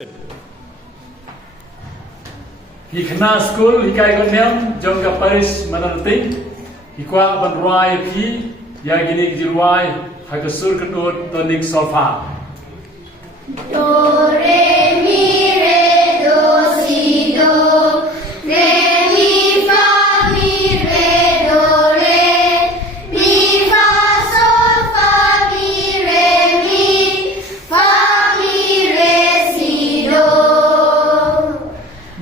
Hi khna school hi kai gon nem jong ka parish mananting hi kwa ban ruai phi ya gini jirwai ha ka sur kan dot tonik solfa Do, re, mi, re, do, si, do. Re, mi, fa, mi, re, do, re. Mi, fa, sol, fa, mi, re, mi. Fa, mi, re, si, do.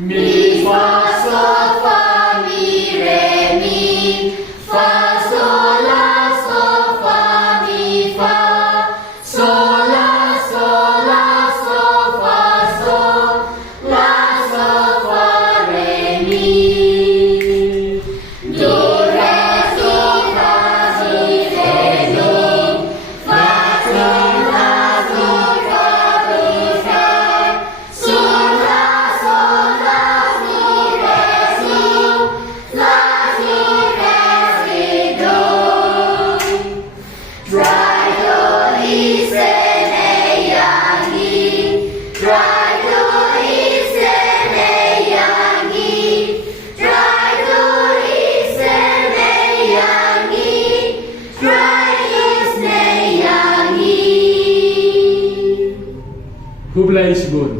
Mi, fa, sol, fa, mi, re, mi. Fa, sol, la, sol, fa, mi, fa. Sol, la, sol, la, sol, fa, sol. La, sol, fa, re, mi. Do, re, sol, fa, mi, re, mi. Fa, sol, la, sol, fa, mi, fa. Sol, la, mi, re, mi. La, mi, re, si, do. Dry do, listen, yangi. Dry do, listen, yangi. Dry do, listen, yangi. Dry listen, yangi. hublai sibun